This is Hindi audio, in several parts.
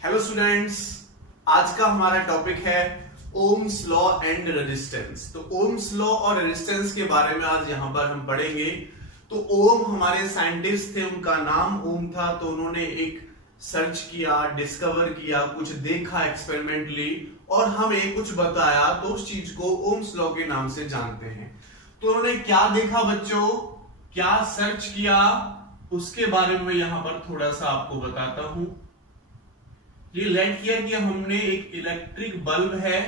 हेलो स्टूडेंट्स, आज का हमारा टॉपिक है ओम्स लॉ एंड रेजिस्टेंस। तो ओम्स लॉ और रेजिस्टेंस के बारे में आज यहाँ पर हम पढ़ेंगे। तो ओम हमारे साइंटिस्ट थे, उनका नाम ओम था। तो उन्होंने एक सर्च किया, डिस्कवर किया, कुछ देखा एक्सपेरिमेंटली और हमें कुछ बताया, तो उस चीज को ओम्स लॉ के नाम से जानते हैं। तो उन्होंने क्या देखा बच्चों, क्या सर्च किया, उसके बारे में यहाँ पर थोड़ा सा आपको बताता हूं। ये लेट किया कि हमने एक इलेक्ट्रिक बल्ब है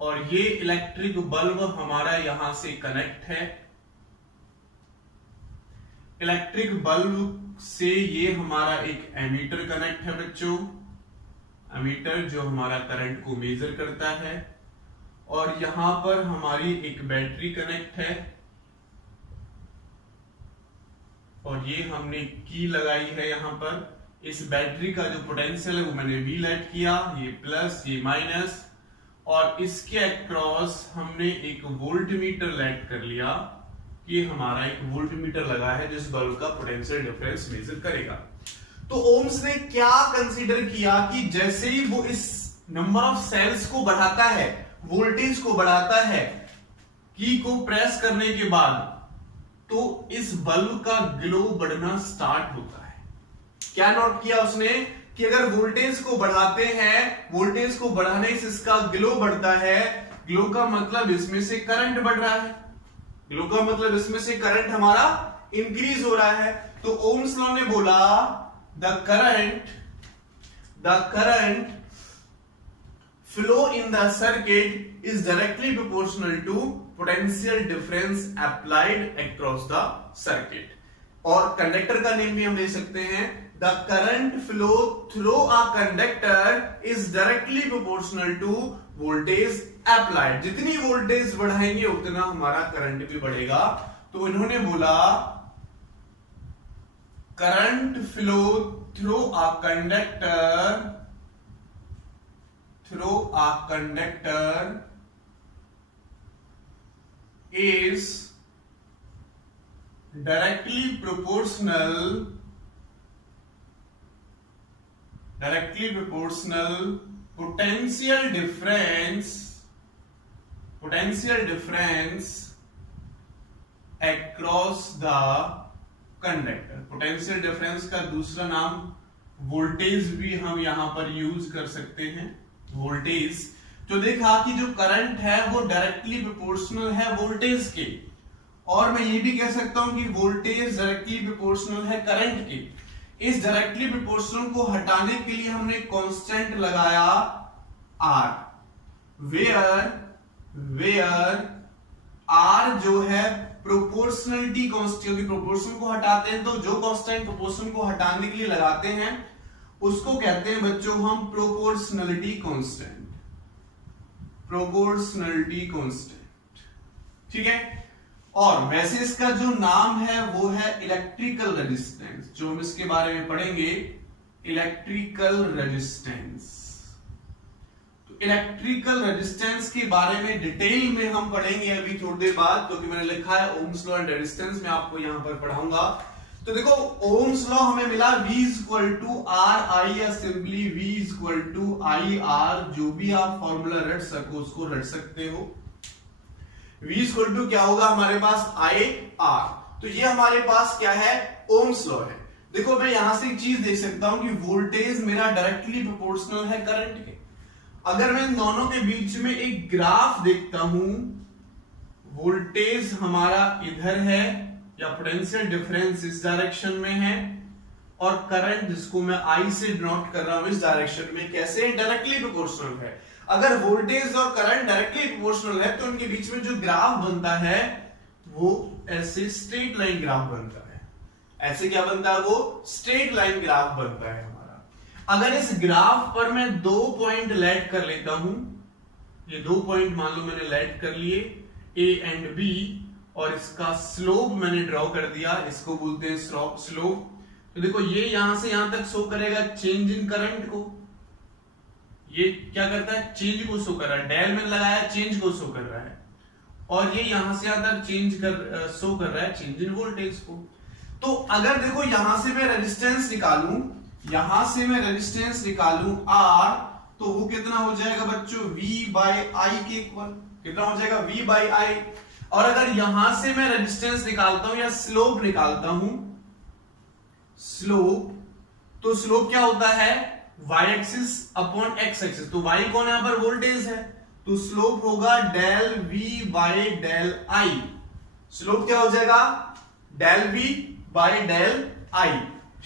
और ये इलेक्ट्रिक बल्ब हमारा यहां से कनेक्ट है। इलेक्ट्रिक बल्ब से ये हमारा एक एमीटर कनेक्ट है बच्चों, एमीटर जो हमारा करंट को मेजर करता है। और यहां पर हमारी एक बैटरी कनेक्ट है और ये हमने की लगाई है यहां पर। इस बैटरी का जो पोटेंशियल है वो मैंने V लेट किया, ये प्लस ये माइनस, और इसके अक्रॉस हमने एक वोल्ट मीटर लेट कर लिया। ये हमारा एक वोल्ट मीटर लगा है जिस बल्ब का पोटेंशियल डिफरेंस मेजर करेगा। तो ओम्स ने क्या कंसीडर किया कि जैसे ही वो इस नंबर ऑफ सेल्स को बढ़ाता है, वोल्टेज को बढ़ाता है, की को प्रेस करने के बाद, तो इस बल्ब का ग्लो बढ़ना स्टार्ट होता है। क्या नोट किया उसने कि अगर वोल्टेज को बढ़ाते हैं, वोल्टेज को बढ़ाने से इसका ग्लो बढ़ता है। ग्लो का मतलब इसमें से करंट बढ़ रहा है, ग्लो का मतलब इसमें से करंट हमारा इंक्रीज हो रहा है। तो ओम्स लॉ ने बोला the current flow in the circuit is directly proportional to potential difference applied across the circuit. और कंडक्टर का नेम भी हम ले सकते हैं, the current flow through a conductor is directly proportional to voltage applied. जितनी वोल्टेज बढ़ाएंगे उतना हमारा करंट भी बढ़ेगा। तो इन्होंने बोला current flow through a conductor is directly proportional potential difference across the conductor। Potential difference का दूसरा नाम वोल्टेज भी हम यहां पर यूज कर सकते हैं। वोल्टेज जो देखा कि जो करंट है वो डायरेक्टली प्रोपोर्शनल है वोल्टेज के, और मैं ये भी कह सकता हूं कि वोल्टेज डायरेक्टली प्रोपोर्शनल है करंट के। इस डायरेक्टली प्रोपोर्शनल को हटाने के लिए हमने कांस्टेंट लगाया R, वेयर R जो है प्रोपोर्शनलिटी कांस्टेंट, क्योंकि प्रोपोर्शन को हटाते हैं तो जो कांस्टेंट प्रोपोर्शन को हटाने के लिए लगाते हैं उसको कहते हैं बच्चों हम प्रोपोर्शनलिटी कांस्टेंट। ठीक है। और वैसे इसका जो नाम है वो है इलेक्ट्रिकल रेजिस्टेंस, जो हम इसके बारे में पढ़ेंगे, इलेक्ट्रिकल रेजिस्टेंस। तो इलेक्ट्रिकल रेजिस्टेंस के बारे में डिटेल में हम पढ़ेंगे अभी थोड़ी देर बाद, क्योंकि मैंने लिखा है ओम्स लॉ एंड रेजिस्टेंस, मैं आपको यहां पर पढ़ाऊंगा। तो देखो ओम्स लॉ हमें मिला V equal to R I, या simply V equal to I R, जो भी आप फॉर्मूला रट सको उसको रट सकते हो। V इक्वल टू क्या होगा हमारे पास आई आर। तो ये हमारे पास क्या है, ओम्स लॉ है। देखो मैं यहां से एक चीज देख सकता हूं कि वोल्टेज मेरा डायरेक्टली प्रोपोर्शनल है करंट के। अगर मैं दोनों के बीच में एक ग्राफ देखता हूं, वोल्टेज हमारा इधर है या पोटेंशियल डिफरेंस इस डायरेक्शन में है, और करंट जिसको मैं I से डिनोट कर रहा हूं इस डायरेक्शन में, कैसे डायरेक्टली प्रोपोर्शनल है। अगर वोल्टेज और करंट डायरेक्टली प्रोपोर्शनल है तो उनके बीच में जो ग्राफ बनता है वो ऐसे स्ट्रेट लाइन ग्राफ बनता है। ऐसे क्या बनता है, वो स्ट्रेट लाइन ग्राफ बनता है हमारा। अगर इस ग्राफ पर मैं 2 पॉइंट लेट कर लेता हूं, ये 2 पॉइंट मान लो मैंने लेट कर लिए A एंड B, और इसका स्लोप मैंने ड्रॉ कर दिया, इसको बोलते हैं स्लोप। तो देखो ये यहां से यहां तक शो करेगा चेंज इन करंट को, ये क्या करता है, चेंज को शो कर रहा है। डेल में लगाया चेंज को शो कर रहा है, और ये यहां से यहां तक शो कर रहा है चेंज इन वोल्टेज को। तो अगर देखो यहां से मैं रेजिस्टेंस निकालूं, यहां से मैं रेजिस्टेंस निकालूं R, तो वो कितना हो जाएगा बच्चों, V बाय I के इक्वल। कितना हो जाएगा, V बाय I। और अगर यहां से मैं रेजिस्टेंस निकालता हूं या स्लोप निकालता हूं, स्लोप, तो स्लोप क्या होता है, y axis upon x axis. तो y कौन यहां पर, वोल्टेज है, तो स्लोप होगा del v by del I। Slope क्या हो जाएगा, del v by del I,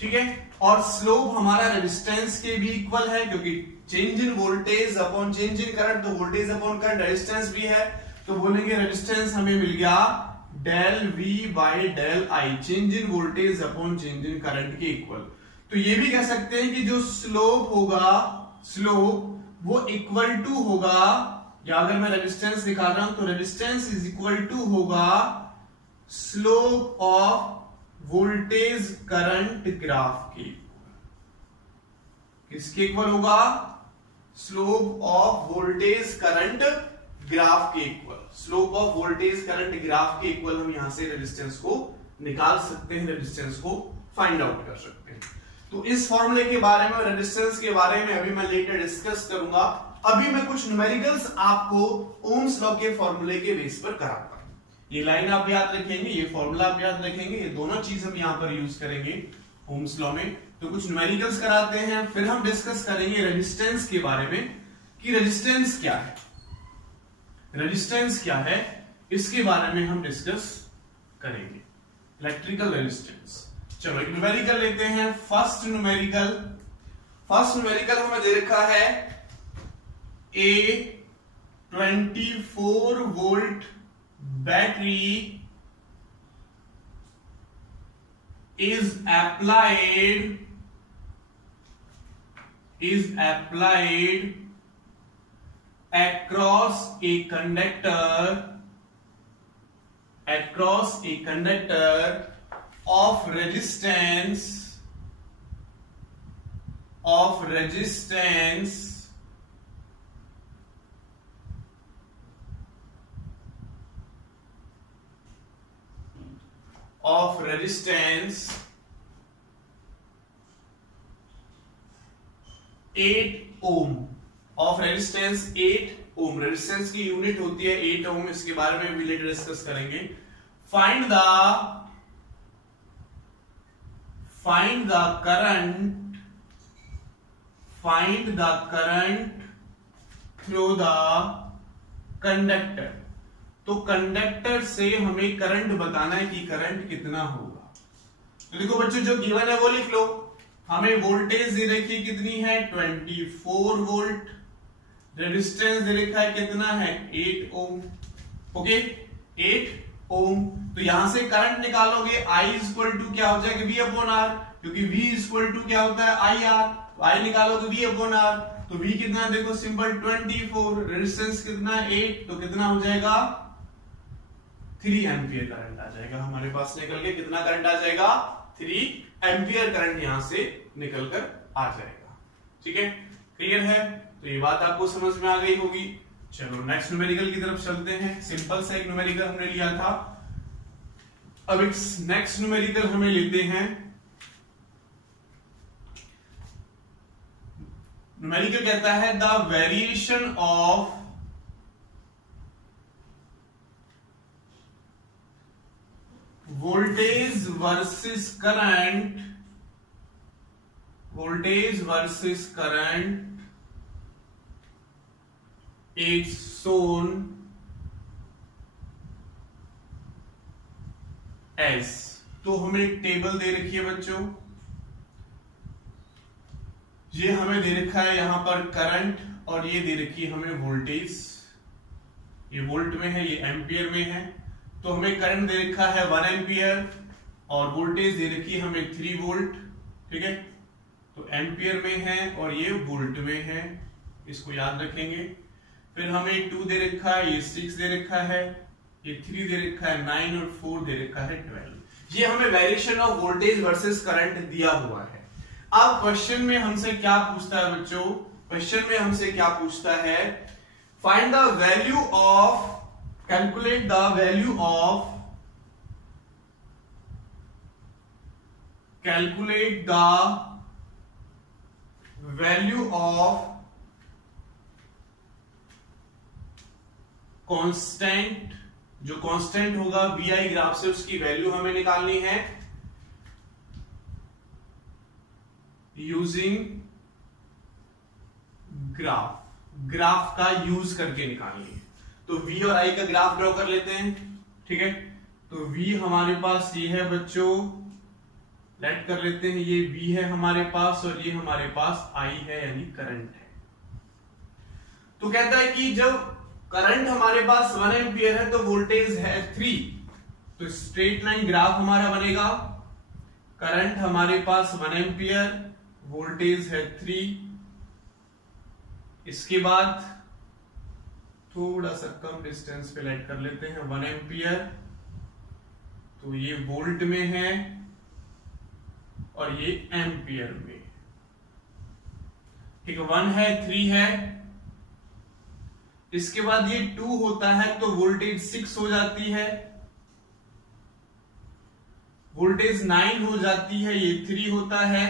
ठीक है। और स्लोप हमारा रेजिस्टेंस के भी इक्वल है, क्योंकि change in voltage upon change in current, तो वोल्टेज अपॉन करंट रेजिस्टेंस भी है, तो बोलेंगे रेजिस्टेंस हमें मिल गया del v by del I, change in voltage upon change in current के इक्वल। तो ये भी कह सकते हैं कि जो स्लोप होगा, स्लोप वो इक्वल टू होगा, या अगर मैं रेजिस्टेंस निकाल रहा हूं तो रेजिस्टेंस इज इक्वल टू होगा slope of voltage current graph के। किसके इक्वल होगा, slope of voltage current graph के equal. Slope of voltage current graph के इक्वल हम यहां से रेजिस्टेंस को निकाल सकते हैं, रेजिस्टेंस को फाइंड आउट कर सकते हैं। तो इस फॉर्मूले के बारे में, रेजिस्टेंस के बारे में अभी मैं लेटर डिस्कस करूंगा। अभी मैं कुछ न्यूमेरिकल्स आपको ओम्स लॉ के फॉर्मूले के बेस पर कराता हूं। ये लाइन आप याद रखेंगे, ये फॉर्मूला आप याद रखेंगे, ये दोनों चीज हम यहां पर यूज करेंगे ओम्स लॉ में। तो कुछ न्यूमेरिकल्स कराते हैं, फिर हम डिस्कस करेंगे रेजिस्टेंस के बारे में कि रेजिस्टेंस क्या है, रेजिस्टेंस क्या है, इसके बारे में हम डिस्कस करेंगे, इलेक्ट्रिकल रेजिस्टेंस। चलो एक न्यूमेरिकल लेते हैं। फर्स्ट न्यूमेरिकल हमें दे रखा है A 24 volt battery is applied across a conductor of resistance 8 ohm, of resistance 8 ohm. Resistance की यूनिट होती है 8 ओम, इसके बारे में भी लेटर डिस्कस करेंगे। Find the current through the conductor. तो कंडक्टर से हमें करंट बताना है कि करंट कितना होगा। तो देखो बच्चों, जो गिवन है वो लिख लो। हमें वोल्टेज दे रखी है कितनी है, 24 वोल्ट। रेजिस्टेंस दे रखा है कितना है, 8 ओम। ओके, 8 ओम। तो यहां से करंट निकालोगे, I इक्वल टू क्या हो जाएगा, V अपॉन R, क्योंकि V इक्वल टू क्या होता है, IR। तो I निकालोगे V अपॉन R, तो V कितना, देखो सिंपल 24, रेजिस्टेंस कितना 8, तो कितना हो जाएगा 3 एम्पियर करंट आ जाएगा हमारे पास निकल के। कितना करंट आ जाएगा, 3 एम्पियर करंट यहां से निकल कर आ जाएगा। ठीक है, क्लियर है। तो ये बात आपको समझ में आ गई होगी। चलो नेक्स्ट न्यूमेरिकल की तरफ चलते हैं। सिंपल सा एक न्यूमेरिकल हमने लिया था, अब एक नेक्स्ट न्यूमेरिकल हमें लेते हैं। न्यूमेरिकल कहता है the variation of voltage versus current is shown as। तो हमें एक टेबल दे रखी है बच्चों, ये हमें दे रखा है यहां पर करंट, और ये दे रखी है हमें वोल्टेज। ये वोल्ट में है, ये एम्पियर में है। तो हमें करंट दे रखा है 1 एम्पियर और वोल्टेज दे रखी है हमें 3 वोल्ट। ठीक है, तो एम्पियर में है और ये वोल्ट में है, इसको याद रखेंगे। फिर हमें 2 दे रखा है, ये 6 दे रखा है, ये 3 दे रखा है 9 और 4 दे रखा है 12। ये हमें variation of voltage versus current दिया हुआ है। अब क्वेश्चन में हमसे क्या पूछता है बच्चों, क्वेश्चन में हमसे क्या पूछता है, find the value of, calculate the value of value of constant, जो कांस्टेंट होगा VI ग्राफ से उसकी वैल्यू हमें निकालनी है यूजिंग ग्राफ का यूज करके निकालनी है। तो V और I का ग्राफ ड्रॉ कर लेते हैं, ठीक है। तो V हमारे पास ये है बच्चों, लेट कर लेते हैं, ये V है हमारे पास और ये हमारे पास I है यानी करंट है। तो कहता है कि जब करंट हमारे पास 1 एम्पियर है तो वोल्टेज है 3, तो स्ट्रेट लाइन ग्राफ हमारा बनेगा, करंट हमारे पास 1 एम्पियर, वोल्टेज है 3, इसके बाद थोड़ा सा कम डिस्टेंस पे लेट कर लेते हैं 1 एम्पियर, तो ये वोल्ट में है और ये एम्पियर में, ठीक है। 1 है 3 है, इसके बाद ये 2 होता है तो वोल्टेज 6 हो जाती है, वोल्टेज 9 हो जाती है, ये 3 होता है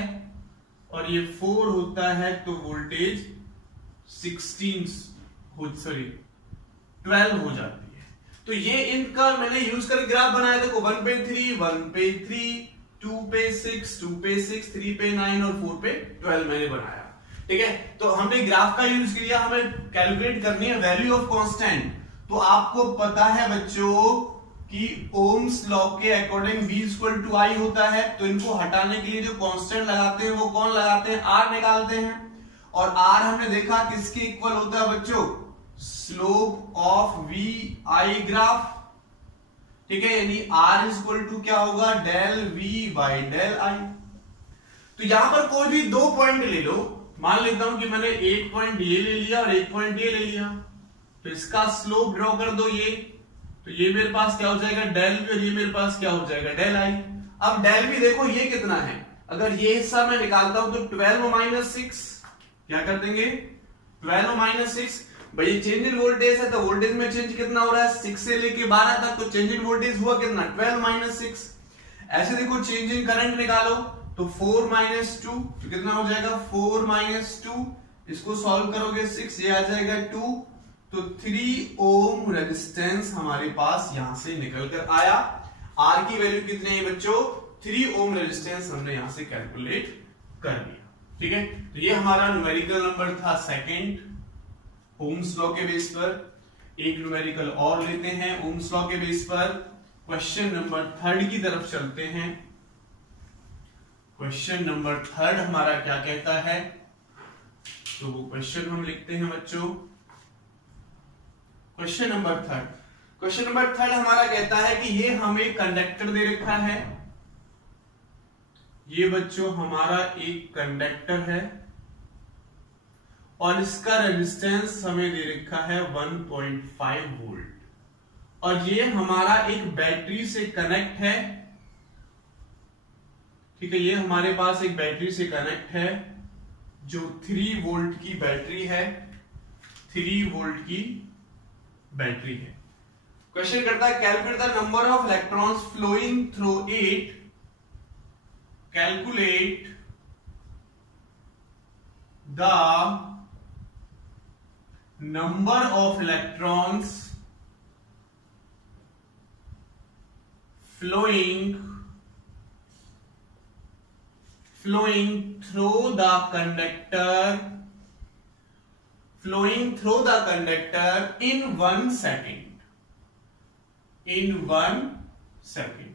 और ये 4 होता है तो वोल्टेज 12 हो जाती है। तो ये इनका मैंने यूज करके ग्राफ बनाया, देखो 1 पे 3, 1 पे 3, 2 पे 6, 2 पे 6, 3 पे 9 और 4 पे 12 मैंने बनाया, ठीक है। तो हमने ग्राफ का यूज किया, हमें कैलकुलेट करनी है वैल्यू ऑफ कांस्टेंट। तो आपको पता है बच्चों कि ओम्स लॉ के अकॉर्डिंग V = I होता है, तो इनको हटाने के लिए जो कांस्टेंट लगाते हैं वो कौन लगाते हैं, R निकालते हैं। और R हमने देखा किसके इक्वल होता है बच्चों, स्लोप ऑफ VI ग्राफ, ठीक है, यानी R क्या होगा, del V by del I। तो यहां पर कोई भी 2 पॉइंट ले लो, मान लेता हूं कि मैंने एक पॉइंट ये ले लिया और एक पॉइंट ये ले लिया, तो इसका स्लोप ड्रॉ कर दो ये, तो ये मेरे पास क्या हो जाएगा डेल V और ये मेरे पास क्या हो जाएगा डेल I। अब डेल V देखो ये कितना है, अगर ये हिस्सा मैं निकालता हूं तो 12 - 6, क्या कर देंगे 12 - 6, भाई चेंज इन वोल्टेज है तो वोल्टेज में चेंज कितना हो रहा है 6 से लेके 12 तक, तो चेंज इन वोल्टेज हुआ कितना 12 - 6। ऐसे देखो चेंज इन करंट निकालो तो 4 - 2 तो कितना हो जाएगा 4 - 2, इसको सॉल्व करोगे 6, ये आ जाएगा 2, तो 3 ओम रेजिस्टेंस हमारे पास यहां से निकल कर आया। R की वैल्यू कितनी है बच्चों, 3 ओम रेजिस्टेंस हमने यहां से कैलकुलेट कर लिया, ठीक है। तो ये हमारा न्यूमेरिकल नंबर था सेकंड ओम्स लॉ के बेस पर। एक न्यूमेरिकल और लेते हैं ओम्स लॉ के बेस पर, क्वेश्चन नंबर 3 की तरफ चलते हैं। क्वेश्चन नंबर 3 हमारा क्या कहता है, तो वो क्वेश्चन हम लिखते हैं बच्चों। क्वेश्चन नंबर 3 हमारा कहता है कि ये हमें कंडक्टर दे रखा है, ये बच्चों हमारा एक कंडक्टर है और इसका रेजिस्टेंस हमें दे रखा है 1.5 वोल्ट, और ये हमारा एक बैटरी से कनेक्ट है, ठीक है। ये हमारे पास एक बैटरी से कनेक्ट है जो 3 वोल्ट की बैटरी है, 3 वोल्ट की बैटरी है। क्वेश्चन करता है calculate the number of electrons flowing through it, calculate the number of electrons flowing through the conductor in 1 second. In 1 second.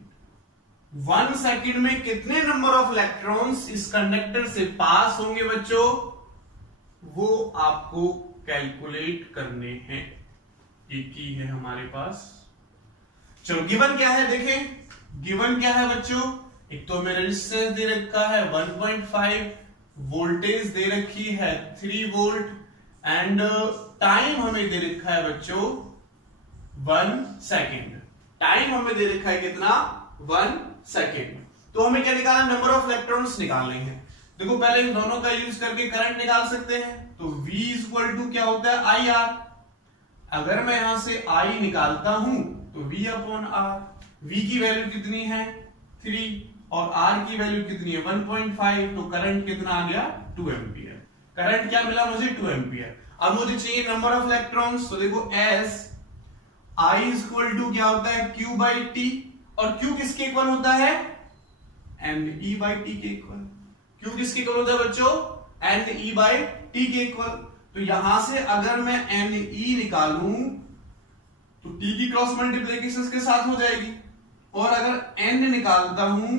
1 second में कितने नंबर ऑफ इलेक्ट्रॉन्स इस कंडक्टर से पास होंगे बच्चों, वो आपको कैलकुलेट करने हैं। एक ही है हमारे पास। चलो गिवन क्या है देखें, गिवन क्या है बच्चों, एक तो हमें रेजिस्टेंस दे रखा है 1.5, वोल्टेज दे रखी है 3 वोल्ट एंड टाइम हमें दे रखा है बच्चों 1 सेकेंड। टाइम हमें दे रखा है कितना 1 सेकेंड। तो हमें क्या निकालना, नंबर ऑफ इलेक्ट्रॉन्स निकालने हैं। देखो पहले इन दोनों का यूज करके करंट निकाल सकते हैं। तो V इक्वल टू क्या होता है IR। अगर मैं यहां से I निकालता हूं तो V अपॉन R। V की वैल्यू कितनी है 3 और R की वैल्यू कितनी है 1.5, तो करंट कितना आ गया 2 एम्पियर। करंट क्या मिला मुझे 2 एम्पियर। अब मुझे चाहिए नंबर ऑफ इलेक्ट्रॉन्स, तो देखो S I इक्वल टू क्या होता है Q बाई T, और Q किसके इक्वल होता है NE बाई T के इक्वल। Q किसके इक्वल होता है बच्चों NE बाई T के इक्वल। तो यहां से अगर मैं NE निकालूं तो T की क्रॉस मल्टीप्लिकेशन के साथ हो जाएगी, और अगर N निकालता हूं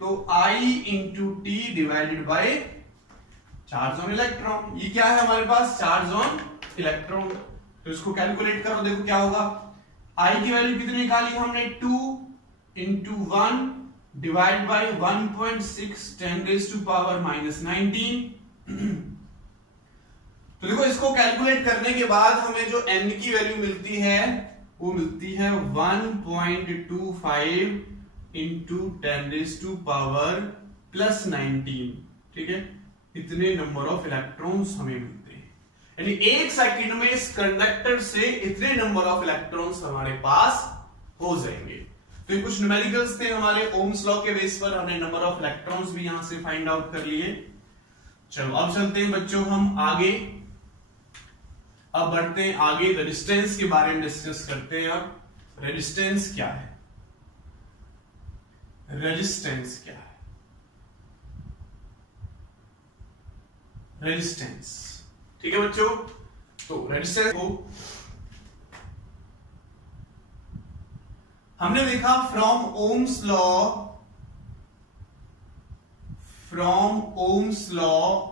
तो I into T divided by charge on electron. ये क्या है हमारे पास चार्ज ऑन इलेक्ट्रॉन। तो इसको कैलकुलेट करो, देखो क्या होगा। I की वैल्यू कितनी निकाली हमने 2 इंटू 1 डिवाइड बाई 1.6 10⁻⁻19। तो देखो इसको कैलकुलेट करने के बाद हमें जो N की वैल्यू मिलती है वो मिलती है 1.25 इंटू 10⁻⁻19। ठीक है, इतने नंबर ऑफ इलेक्ट्रॉन्स हमें मिलते हैं, यानी एक सेकंड में इस कंडक्टर से इतने नंबर ऑफ इलेक्ट्रॉन्स हमारे पास हो जाएंगे। तो ये कुछ न्यूमेरिकल्स थे हमारे ओम्स लॉ के बेस पर, हमने नंबर ऑफ इलेक्ट्रॉन्स भी यहां से फाइंड आउट कर लिए। चलो अब चलते हैं बच्चों हम आगे, अब बढ़ते हैं आगे, रेजिस्टेंस के बारे में डिस्कस करते हैं। अब रेजिस्टेंस क्या है, रेजिस्टेंस क्या है, रेजिस्टेंस। ठीक है बच्चों, तो रेजिस्टेंस को हमने देखा from Ohm's law,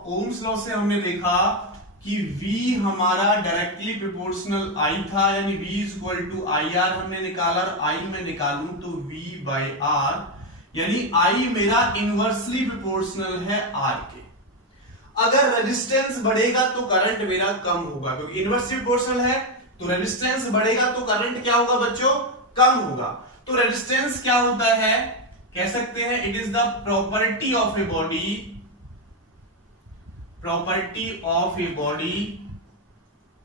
Ohm's law से हमने देखा कि V हमारा डायरेक्टली प्रोपोर्शनल I था, यानी V इक्वल टू IR हमने निकाला, और I में निकालूं तो V बाई R, यानी I मेरा इनवर्सली प्रोपोर्शनल है R के। अगर रेजिस्टेंस बढ़ेगा तो करंट मेरा कम होगा, क्योंकि इनवर्सली प्रोपोर्शनल है, तो रेजिस्टेंस बढ़ेगा तो करंट क्या होगा बच्चों कम होगा। तो रेजिस्टेंस क्या होता है, कह सकते हैं it is the property of a body, property of a body,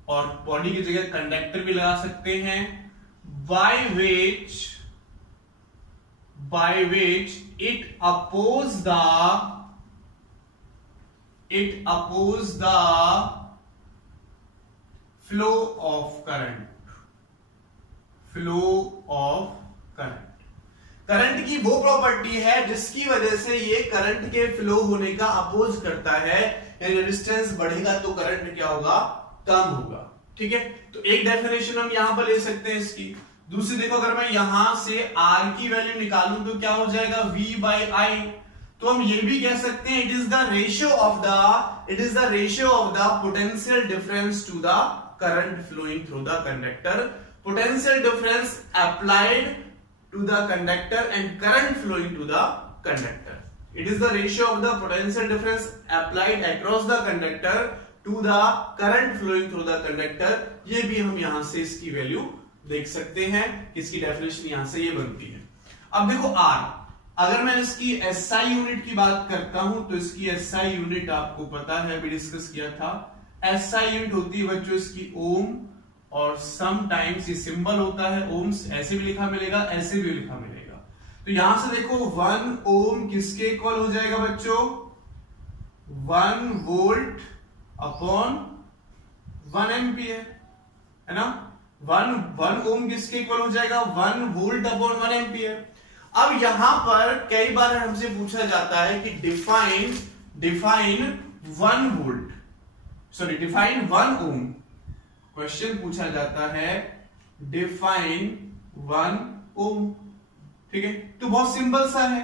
और बॉडी की जगह कंडक्टर भी लगा सकते हैं, by which it oppose the flow of current, current की वो प्रॉपर्टी है जिसकी वजह से ये करंट के फ्लो होने का अपोज करता है, यानी रेजिस्टेंस बढ़ेगा तो करंट क्या होगा कम होगा। ठीक है, तो एक डेफिनेशन हम यहां पर ले सकते हैं इसकी। दूसरी देखो, अगर मैं यहां से R की वैल्यू निकालूं तो क्या हो जाएगा V बाई I। तो हम ये भी कह सकते हैं it is the ratio of the potential difference to the current flowing through the conductor, potential difference applied to the conductor and current flowing to the conductor. It is the ratio of the potential difference applied across the conductor to the current flowing through the conductor. ये भी हम यहां से इसकी वैल्यू देख सकते हैं, इसकी डेफिनेशन यहां से ये बनती है। अब देखो R, अगर मैं इसकी SI यूनिट की बात करता हूं तो इसकी SI यूनिट आपको पता है, अभी डिस्कस किया था। SI यूनिट होती है बच्चों इसकी ओम, और समटाइम्स ये सिंबल होता है ओम्स, ऐसे भी लिखा मिलेगा, ऐसे भी लिखा मिलेगा। तो यहां से देखो 1 ओम किसके इक्वल हो जाएगा बच्चों 1 वोल्ट अपॉन 1 एम्पियर, है ना। 1 ओम किसके इक्वल हो जाएगा 1 वोल्ट अपॉन 1 एम्पियर। अब यहां पर कई बार हमसे पूछा जाता है कि डिफाइन 1 वोल्ट, सॉरी डिफाइन 1 ओम, क्वेश्चन पूछा जाता है डिफाइन 1 ओम। ठीक है, तो बहुत सिंपल सा है,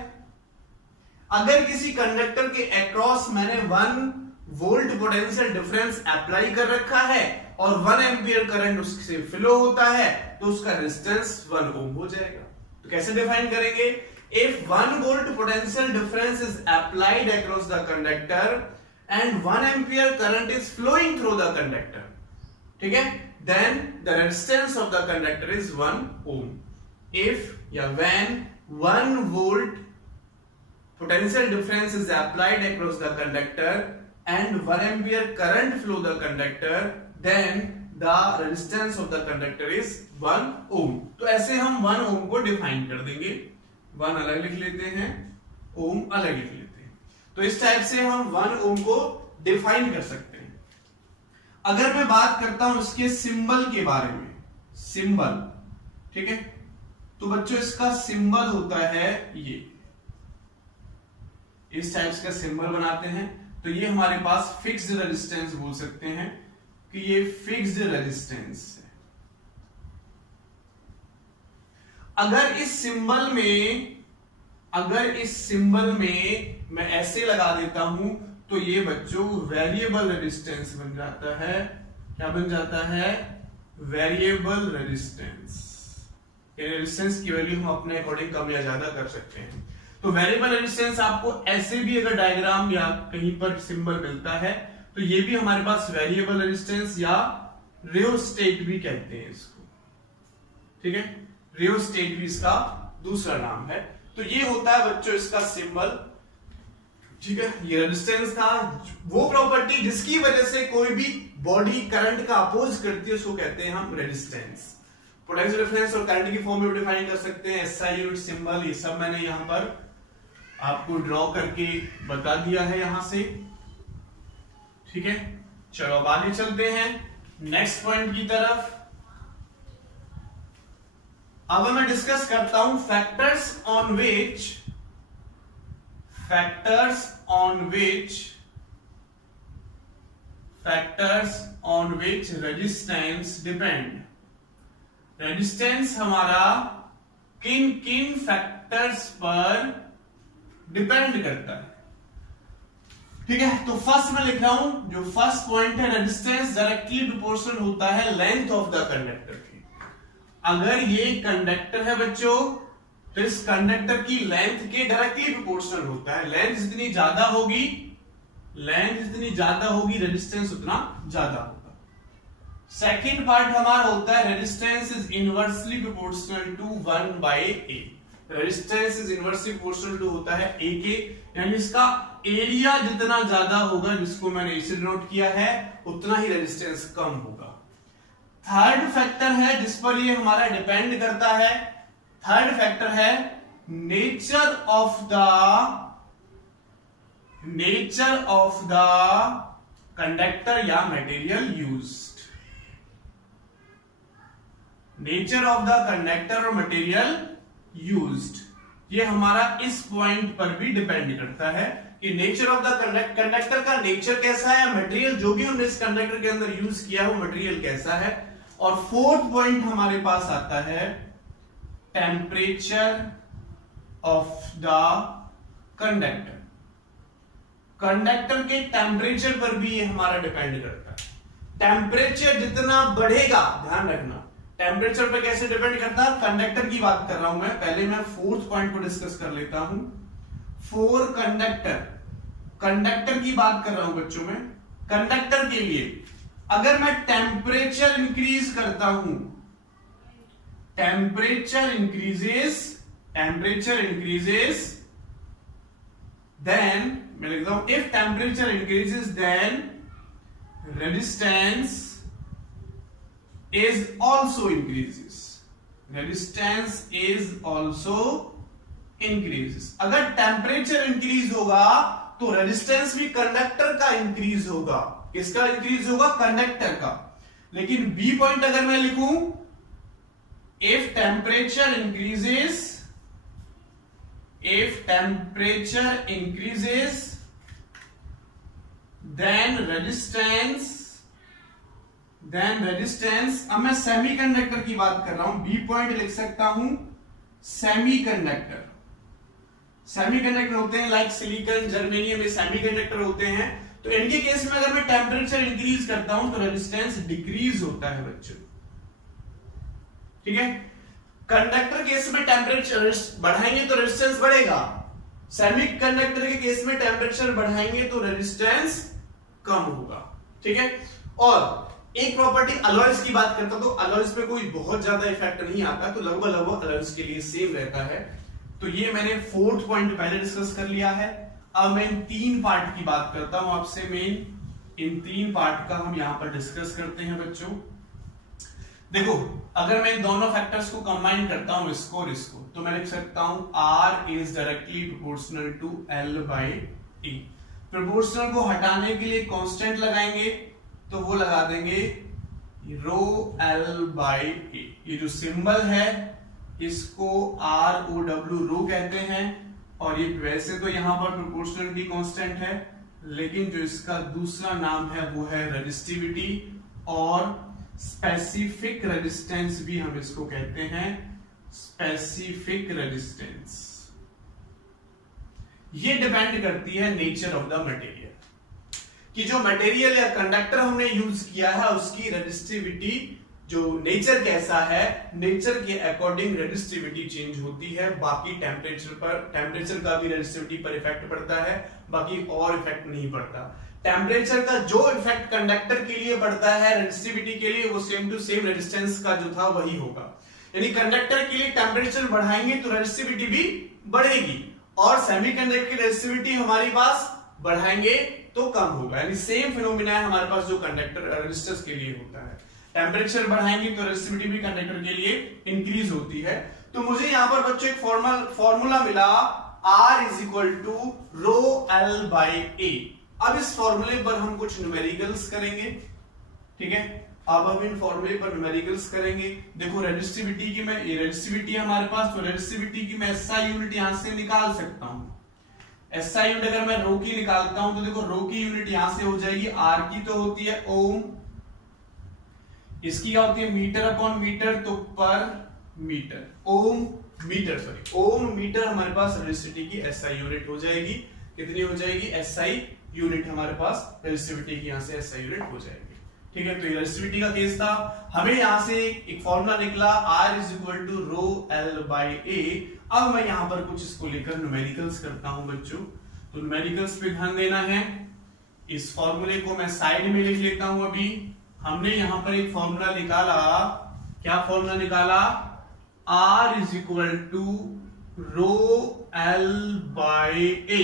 अगर किसी कंडक्टर के अक्रॉस मैंने 1 वोल्ट पोटेंशियल डिफरेंस अप्लाई कर रखा है और 1 एम्पियर करंट उससे फ्लो होता है, तो उसका रेजिस्टेंस 1 ओम हो जाएगा। तो कैसे डिफाइन करेंगे, if 1 volt potential difference is applied across the conductor and 1 ampere current is flowing through the conductor, ठीक है, then the resistance of the conductor is 1 ohm. If when 1 volt potential difference is applied across the conductor and 1 ampere current flow the conductor, then the resistance of the conductor is 1 ohm. तो ऐसे हम 1 ohm को डिफाइन कर देंगे, 1 अलग लिख लेते हैं, ohm अलग लिख लेते हैं। तो इस टाइप से हम 1 ohm को डिफाइन कर सकते हैं। अगर मैं बात करता हूं इसके सिंबल के बारे में, सिंबल, ठीक है, तो बच्चों इसका सिंबल होता है ये, इस टाइप्स का सिंबल बनाते हैं। तो ये हमारे पास फिक्स्ड रेजिस्टेंस बोल सकते हैं कि ये फिक्स्ड रेजिस्टेंस है। अगर इस सिंबल में मैं ऐसे लगा देता हूं तो ये बच्चों वेरिएबल रेजिस्टेंस बन जाता है। क्या बन जाता है? Variable resistance. रेजिस्टेंस की वैल्यू हम अपने अकॉर्डिंग कम या ज्यादा कर सकते हैं। तो वेरिएबल रेजिस्टेंस आपको ऐसे भी अगर डायग्राम या कहीं पर सिंबल मिलता है तो ये भी हमारे पास वेरिएबल रेजिस्टेंस या रियोस्टेट भी कहते हैं इसको, ठीक है, रियोस्टेट भी इसका दूसरा नाम है। तो ये होता है बच्चों इसका सिंबल, ठीक है। ये रेजिस्टेंस था, वो प्रॉपर्टी जिसकी वजह से कोई भी बॉडी करंट का अपोज करती है उसको कहते हैं हम रेजिस्टेंस। पोटेंशियल डिफरेंस और करंट की फॉर्म में डिफाइन कर सकते हैं, एसआई यूनिट, सिंबल, ये सब मैंने यहां पर आपको ड्रॉ करके बता दिया है यहां से, ठीक है। चलो अब आगे चलते हैं नेक्स्ट पॉइंट की तरफ। अब मैं डिस्कस करता हूं factors on which resistance depend. Resistance हमारा किन किन फैक्टर्स पर डिपेंड करता है, ठीक है। तो फर्स्ट मैं लिख रहा हूं, जो फर्स्ट पॉइंट है, रेजिस्टेंस डायरेक्टली प्रोपोर्शनल होता है लेंथ ऑफ द कंडक्टर की। अगर ये कंडक्टर है बच्चों तो इस कंडक्टर की लेंथ के डायरेक्टली प्रोपोर्शनल होता है। लेंथ जितनी ज्यादा होगी रेजिस्टेंस उतना ज्यादा होगा। सेकेंड पार्ट हमारा होता है resistance is inversely proportional to 1/a। Resistance is inversely proportional to होता है a के, यानी इसका एरिया जितना ज्यादा होगा, जिसको मैंने इसे नोट किया है, उतना ही रेजिस्टेंस कम होगा। थर्ड फैक्टर है जिस पर ये हमारा डिपेंड करता है, थर्ड फैक्टर है नेचर ऑफ द कंडक्टर या material used. Nature of the conductor और मटेरियल यूज्ड, ये हमारा इस पॉइंट पर भी डिपेंड करता है कि नेचर ऑफ द कंडक्टर का नेचर कैसा है, मटेरियल जो भी हमने इस कंडक्टर के अंदर यूज किया है वो मटेरियल कैसा है। और फोर्थ पॉइंट हमारे पास आता है temperature of the conductor. Conductor के टेम्परेचर पर भी ये हमारा डिपेंड करता है। टेम्परेचर जितना बढ़ेगा, ध्यान रखना, टेम्परेचर पे कैसे डिपेंड करता है, कंडक्टर की बात कर रहा हूं मैं। पहले मैं फोर्थ पॉइंट को डिस्कस कर लेता हूं। फोर कंडक्टर की बात कर रहा हूं बच्चों में। कंडक्टर के लिए अगर मैं टेम्परेचर इंक्रीज करता हूं, टेम्परेचर इंक्रीजेस देन मैं लिखता हूं if temperature increases then resistance is also increases। Resistance is also increases। अगर टेम्परेचर इंक्रीज होगा तो रेजिस्टेंस भी कंडक्टर का इंक्रीज होगा। किसका इंक्रीज होगा? कंडक्टर का। लेकिन बी पॉइंट अगर मैं लिखूं, if temperature increases then resistance, अब मैं सेमीकंडक्टर की बात कर रहा हूं, बी पॉइंट लिख सकता हूं सेमीकंडक्टर होते हैं लाइक सिलिकॉन, जर्मेनियम, ये सेमीकंडक्टर होते हैं। तो इनके केस में अगर मैं टेम्परेचर इंक्रीज करता हूं तो रेजिस्टेंस डिक्रीज होता है बच्चों, ठीक है। कंडक्टर केस में टेम्परेचर बढ़ाएंगे तो रेजिस्टेंस बढ़ेगा, सेमीकंडक्टर के केस में टेम्परेचर बढ़ाएंगे तो रेजिस्टेंस कम होगा, ठीक है। और एक प्रॉपर्टी अलॉयज की बात करता हूं तो अलॉयज पे कोई बहुत ज्यादा इफेक्ट नहीं आता, तो लगभग अलॉयज के लिए सेम रहता है। तो ये मैंने फोर्थ पॉइंट पहले डिस्कस कर लिया है। अब मैं इन तीन पार्ट की बात करता हूं आपसे। इन तीन पार्ट का हम यहां पर डिस्कस करते हैं बच्चों। देखो, अगर मैं दोनों फैक्टर्स को कंबाइन करता हूं, इसको और इसको, तो मैं लिख सकता हूं R is directly proportional to L/A। Proportional को हटाने के लिए कांस्टेंट लगाएंगे, तो वो लगा देंगे रो एल बाई ए। ये जो सिंबल है इसको ROW रो कहते हैं, और ये वैसे तो यहां पर प्रोपोर्शनलिटी कांस्टेंट है, लेकिन जो इसका दूसरा नाम है वो है रेजिस्टिविटी, और स्पेसिफिक रेजिस्टेंस भी हम इसको कहते हैं, स्पेसिफिक रेजिस्टेंस। ये डिपेंड करती है नेचर ऑफ द मटेरियल, कि जो मटेरियल या कंडक्टर हमने यूज किया है उसकी रेजिस्टिविटी जो नेचर कैसा है, नेचर के अकॉर्डिंग रेजिस्टिविटी चेंज होती है। बाकी टेम्परेचर का भी रेजिस्टिविटी पर इफेक्ट पड़ता है, बाकी और इफेक्ट नहीं पड़ता। टेम्परेचर का जो इफेक्ट कंडक्टर के लिए पड़ता है रेजिस्टिविटी के लिए, वो सेम टू सेम रेजिस्टेंस का जो था वही होगा। यानी कंडक्टर के लिए टेम्परेचर बढ़ाएंगे तो रेजिस्टिविटी भी बढ़ेगी, और सेमीकंडक्टर की रेजिस्टिविटी हमारे पास बढ़ाएंगे तो कम होगा। यानी सेम फिनोमिना है हमारे पास जो कंडक्टर रेजिस्टेंस के लिए होता है। टेम्परेचर बढ़ाएंगे तो रेजिस्टिविटी भी कंडक्टर के लिए इंक्रीज होती है। तो मुझे यहां पर बच्चों एक फॉर्मूला मिला R is equal to rho L by A. अब इस फॉर्मूले पर हम कुछ न्यूमेरिकल्स करेंगे, ठीक है। अब हम इन फॉर्मूले पर न्यूमेरिकल्स करेंगे। देखो रेजिस्टिविटी की मैं, ये रेजिस्टिविटी है हमारे पास, तो रेजिस्टिविटी की मैं SI यूनिट यहां से निकाल सकता हूं। SI यूनिट अगर मैं रो की निकालता हूं तो देखो रो की यूनिट यहां से हो जाएगी, R की तो होती है ओम, इसकी क्या होती है मीटर अपॉन मीटर, तो पर मीटर। ओम मीटर, सॉरी ओम मीटर हमारे पास रेजिस्टिविटी की SI यूनिट हो जाएगी। कितनी हो जाएगी SI यूनिट हमारे पास रेजिस्टिविटी की, यहां से SI यूनिट हो जाएगी, ठीक है। तो ये रेजिस्टिविटी का केस था। हमें यहां से एक फॉर्मूला निकला R is equal to rho L by A. अब मैं यहां पर कुछ इसको लेकर न्यूमेरिकल्स करता हूं बच्चों। तो न्यूमेरिकल्स पे ध्यान देना है। इस फॉर्मूले को मैं साइड में लिख लेता हूं। अभी हमने यहां पर एक फॉर्मूला निकाला, क्या फॉर्मूला निकाला, R is equal to rho L by A.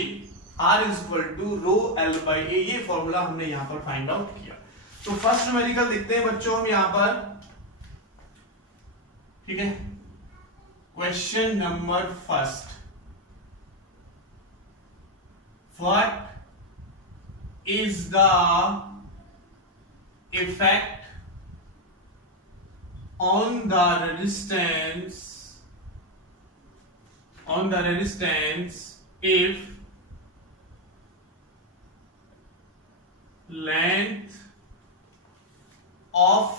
R is equal to rho L by A, ये फॉर्मूला हमने यहां पर फाइंड आउट किया। तो फर्स्ट न्यूमेरिकल देखते हैं बच्चों हम यहां पर, ठीक है। Question number first, what is the effect on the resistance if length of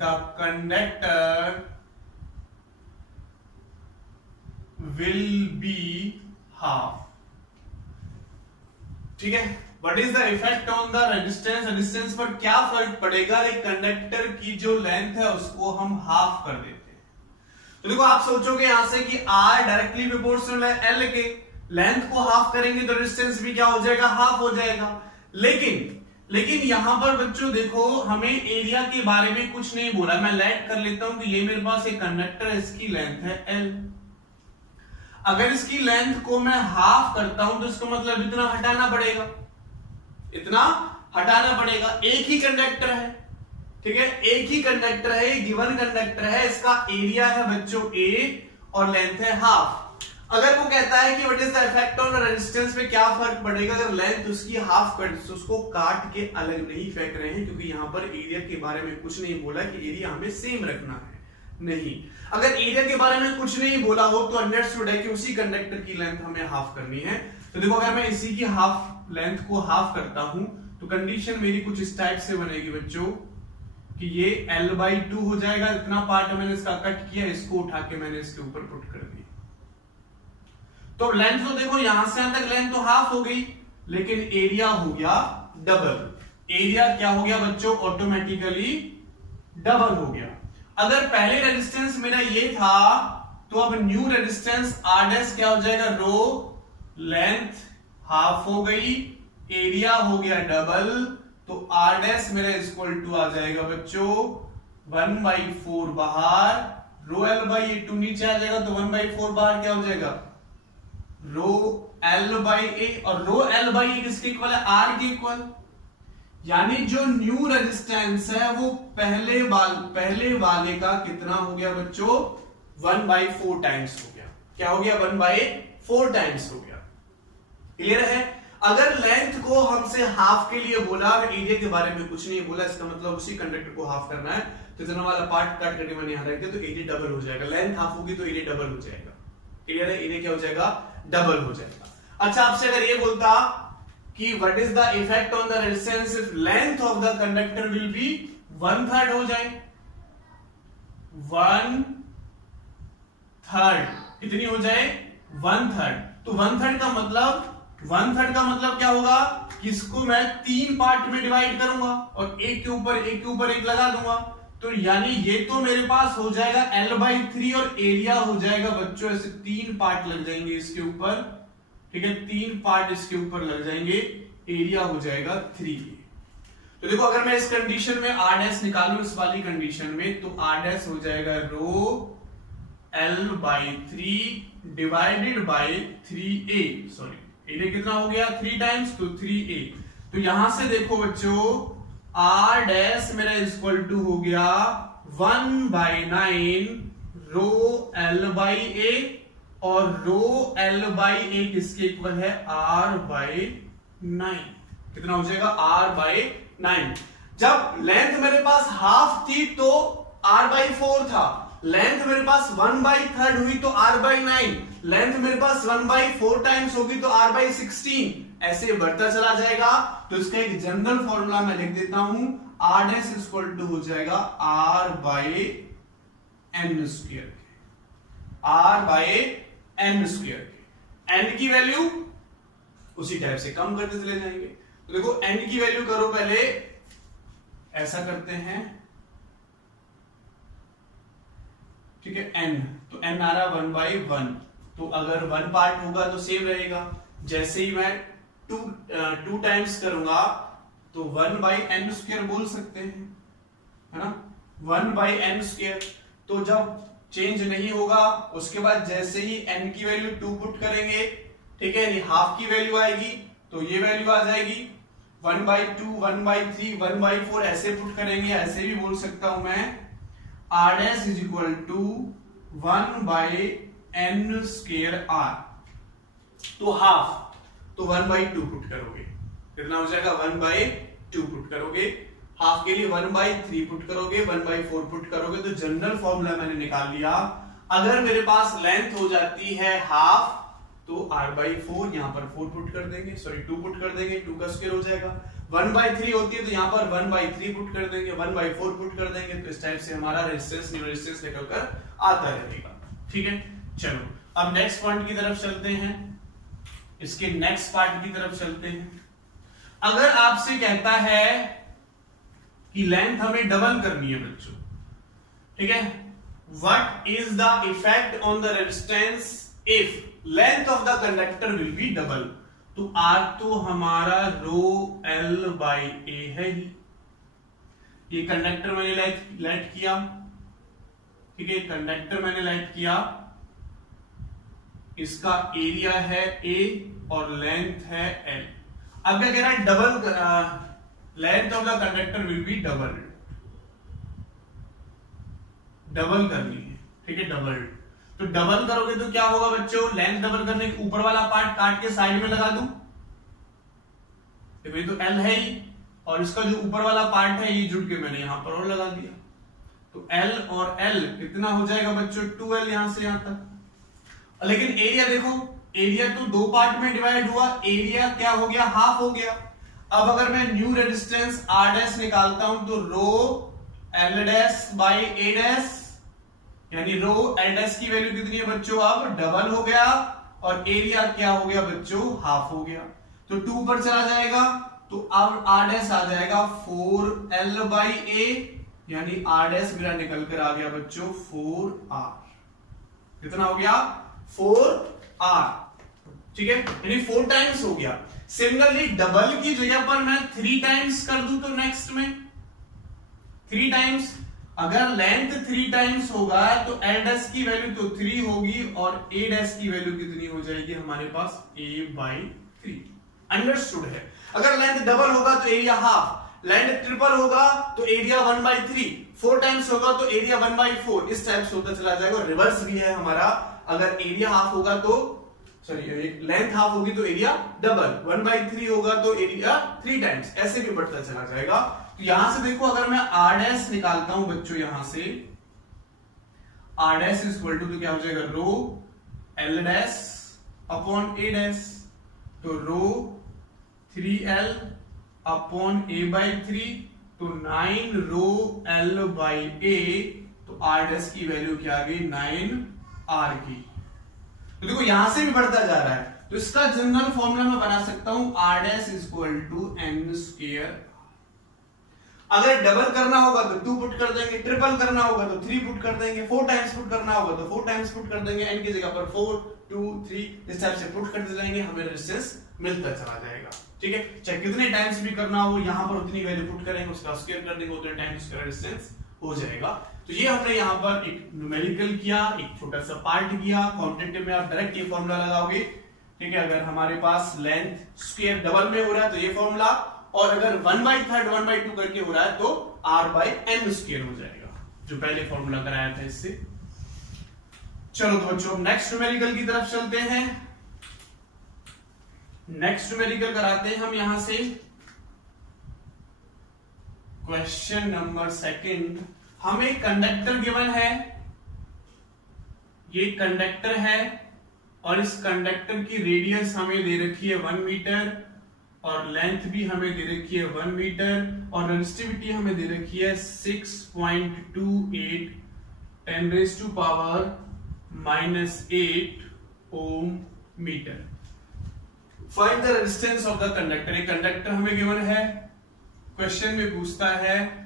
the conductor will be half, ठीक है। What is the effect on the resistance? Resistance पर क्या फर्क पड़ेगा, एक कंडक्टर की जो लेंथ है उसको हम हाफ कर देते हैं। तो देखो आप सोचोगे यहां से कि R डायरेक्टली प्रोपोर्शनल है L के, लेंथ को हाफ करेंगे तो रेजिस्टेंस भी क्या हो जाएगा, हाफ हो जाएगा। लेकिन यहां पर बच्चों देखो हमें एरिया के बारे में कुछ नहीं बोला। मैं लेट कर लेता हूं कि ये मेरे पास एक कंडक्टर है, इसकी लेंथ है L। अगर इसकी लेंथ को मैं हाफ करता हूं तो इसका मतलब इतना हटाना पड़ेगा, इतना हटाना पड़ेगा। एक ही कंडक्टर है, ठीक है, एक ही कंडक्टर है, गिवन कंडक्टर है, इसका एरिया है बच्चों A और लेंथ है हाफ। अगर वो कहता है कि what is the effect on resistance पे क्या फर्क पड़ेगा, अगर लेंथ उसकी हाफ कर, तो उसको काट के अलग नहीं फेंक रहे हैं, क्योंकि यहां पर एरिया के बारे में कुछ नहीं बोला कि एरिया हमें सेम रखना है, नहीं। अगर एरिया के बारे में कुछ नहीं बोला हो तो अंडरस्टूड है कि उसी कंडक्टर की लेंथ हमें हाफ करनी है। तो देखो अगर मैं इसी की हाफ लेंथ को हाफ करता हूं तो कंडीशन मेरी कुछ इस टाइप से बनेगी बच्चों कि ये L/2 हो जाएगा। इतना पार्ट मैंने इसका कट किया, इसको उठा के मैंने इसके ऊपर पुट कर दिया। तो लेंथ तो देखो यहां से यहां तक लेंथ तो हाफ हो गई, लेकिन एरिया हो गया डबल। एरिया क्या हो गया बच्चों, ऑटोमेटिकली डबल हो गया। अगर पहले रेजिस्टेंस मेरा ये था तो अब न्यू रेजिस्टेंस R' क्या हो जाएगा, रो, लेंथ हाफ हो गई, एरिया हो गया डबल, तो R' मेरा इक्वल टू आ जाएगा बच्चों 1/4 बाहर, रो L/A2 नीचे आ जाएगा, तो 1/4 बाहर क्या हो जाएगा, रो L/A। और रो L/A किसके इक्वल है, R के इक्वल। यानी जो न्यू रेजिस्टेंस है वो पहले वाले का कितना हो गया बच्चों, 1/4 टाइम्स हो गया। क्या हो गया, 1/4 टाइम्स हो गया। क्लियर है। अगर लेंथ को हमसे हाफ के लिए बोला और एरिया के बारे में कुछ नहीं बोला, इसका मतलब उसी कंडक्टर को हाफ करना है, तो इतना वाला पार्ट काट करके मैंने यहां रख दिया, तो एरिया डबल हो जाएगा। लेंथ हाफ होगी तो एरिया डबल हो जाएगा। क्लियर है? एरिया क्या हो जाएगा? डबल हो जाएगा। अच्छा, आपसे अगर ये बोलता कि what is the effect on the resistance if length of the conductor will be 1/3 हो जाए, 1/3 कितनी हो जाए? 1/3। तो 1/3 का मतलब 1/3 का मतलब क्या होगा कि इसको मैं 3 पार्ट में डिवाइड करूंगा और एक के ऊपर एक लगा दूंगा, तो यानी ये तो मेरे पास हो जाएगा L/3 और एरिया हो जाएगा बच्चों ऐसे 3 पार्ट लग जाएंगे इसके ऊपर, ठीक है, 3 पार्ट इसके ऊपर लग जाएंगे, एरिया हो जाएगा 3। तो देखो अगर मैं इस कंडीशन में R' निकालूं इस वाली कंडीशन में, तो R' हो जाएगा रो L/3 divided by 3a, sorry area कितना हो गया? 3 टाइम्स, तो 3a। तो यहां से देखो बच्चों R' मेरा इक्वल टू हो गया 1/9 रो L/a, और रो L/a किसके इक्वल है? R/9। कितना हो जाएगा? R/9। जब लेंथ मेरे पास हाफ थी तो R/4 था, लेंथ मेरे पास 1/3 हुई तो R/9, लेंथ मेरे पास 1/4 टाइम्स होगी तो R/16, ऐसे बढ़ता चला जाएगा। तो इसका एक जनरल फॉर्मूला मैं लिख देता हूं, R' इक्वल टू हो जाएगा R/n², R/n²। n की वैल्यू उसी टाइप से कम करते चले जाएंगे। तो देखो n की वैल्यू करो, पहले ऐसा करते हैं, ठीक है, n, तो n आ रहा 1/1, तो अगर 1 पार्ट होगा तो सेम रहेगा। जैसे ही मैं 2 टाइम्स करूंगा तो 1/n² बोल सकते हैं, है ना, 1/n²। तो जब चेंज नहीं होगा उसके बाद जैसे ही n की वैल्यू 2 पुट करेंगे, ठीक है, हाफ की वैल्यू आएगी तो ये वैल्यू आ जाएगी 1/2, 1/3, 1/4, ऐसे पुट करेंगे, ऐसे भी बोल सकता हूं मैं R' is equal to 1/n²R, तो हाफ, तो 1/2 पुट करोगे, कितना हो जाएगा? 1/2 पुट करोगे, हाफ के लिए 1/3 पुट करोगे, 1/4 पुट करोगे, तो जनरल फॉर्मूला मैंने निकाल लिया। अगर मेरे पास लेंथ हो जाती है हाफ तो R/4, यहां पर 4 पुट कर देंगे, सॉरी 2 पुट कर देंगे, 2 का स्क्वायर हो जाएगा। 1/3 होती है तो यहां पर 1/3 पुट कर देंगे, 1/4 पुट कर देंगे, तो इस टाइप से हमारा रेजिस्टेंस न्यू रेजिस्टेंस निकल कर आता रहेगा। ठीक है, चलो अब नेक्स्ट पॉइंट की तरफ चलते हैं, इसके नेक्स्ट पार्ट की तरफ चलते हैं। अगर आपसे कहता है कि लेंथ हमें डबल करनी है बच्चों, ठीक है, what is the effect on the resistance if length of the conductor will be double, तो R तो हमारा रो L/A है ही, ये कंडक्टर मैंने लाइट किया, ठीक है, कंडक्टर मैंने लाइट किया, इसका एरिया है A और लेंथ है L। अब क्या कह रहा है? Double length of the conductor will be double, double करनी है, ठीक है, डबल। तो डबल करोगे तो क्या होगा बच्चों? लेंथ डबल करने के ऊपर वाला पार्ट काट के साइड में लगा दूं, तो L है ही, और इसका जो ऊपर वाला पार्ट है ये जुड़ के मैंने यहां पर और लगा दिया, तो L और L कितना हो जाएगा बच्चों? 2L यहां से यहां तक। लेकिन एरिया देखो, एरिया तो 2 पार्ट में डिवाइड हुआ, एरिया क्या हो गया? हाफ हो गया। अब अगर मैं न्यू रेजिस्टेंस R' निकालता हूं तो रो L'/A', यानी रो L' की वैल्यू कितनी है बच्चों? अब डबल हो गया, और एरिया क्या हो गया बच्चों? हाफ हो गया, तो 2 पर चला जाएगा, तो अब R' आ जाएगा 4L/A, यानी R' मेरा निकल कर आ गया बच्चों 4R। कितना हो गया? 4R, ठीक है, यानी 4 टाइम्स हो गया। सिमिलरली डबल की जगह पर मैं 3 टाइम्स कर दूं तो नेक्स्ट में 3 टाइम्स, अगर लेंथ 3 टाइम्स होगा तो L' की वैल्यू तो 3 होगी, और A' की वैल्यू कितनी हो जाएगी हमारे पास? A/3। अंडरस्टूड है? अगर लेंथ डबल होगा तो एरिया हाफ, लेंथ ट्रिपल होगा तो एरिया 1/3, 4 टाइम्स होगा तो एरिया 1/4, इस टाइप से होता चला जाएगा। रिवर्स भी है हमारा, अगर एरिया हाफ होगा तो सॉरी लेंथ हाफ होगी तो एरिया डबल, 1/3 होगा तो एरिया 3 टाइम्स, ऐसे भी बढ़ता चला जाएगा। तो यहां से देखो अगर मैं r डैश निकालता हूं बच्चों, यहां से r dash is equal to तो क्या हो जाएगा rho l dash upon a dash, तो रो 3l अपॉन a/3, तो 9 रो l/a, तो r डैश की वैल्यू क्या आ गई 9r की। तो देखो यहां से भी बढ़ता जा रहा है, तो इसका जनरल फॉर्मूला मैं बना सकता हूं r dash is equal to n²। अगर डबल करना होगा तो 2 पुट कर देंगे, ट्रिपल करना होगा तो 3 पुट कर देंगे, 4 टाइम्स पुट करना होगा तो 4 टाइम्स पुट कर देंगे, n की जगह पर 4 2 3 इस टाइप से पुट करते जाएंगे, हमें रेजिस्टेंस मिलता चला जाएगा। ठीक है, चाहे कितने टाइम्स भी करना हो, यहां पर उतनी वैल्यू पुट करेंगे, उसका स्क्वायर कर देंगे, उतने टाइम्स उसका रेजिस्टेंस हो जाएगा। तो ये हमने यहाँ पर एक न्यूमेरिकल किया, एक छोटा सा पार्ट किया। क्वांटिटेटिव में आप डायरेक्ट ये फॉर्मूला लगाओगे। ठीक है, अगर हमारे पास लेंथ स्क्वायर डबल में हो रहा है तो ये फॉर्मूला, और अगर 1/3 1/2 करके हो रहा है तो r/n² हो जाएगा, जो पहले फॉर्मूला कराया था इससे। चलो तो बच्चों नेक्स्ट न्यूमेरिकल की तरफ चलते हैं। नेक्स्ट न्यूमेरिकल कराते हैं हम यहां से क्वेश्चन नंबर 2। हमें कंडक्टर गिवन है, ये कंडक्टर है और इस कंडक्टर की रेडियस हमें दे रखी है 1 मीटर और लेंथ भी हमें दे रखी है 1 मीटर और रेजिस्टिविटी हमें दे रखी है 6.28 10⁻⁻8 ohm metre. Find the resistance of the conductor. एक कंडक्टर हमें गिवन है, क्वेश्चन में पूछता है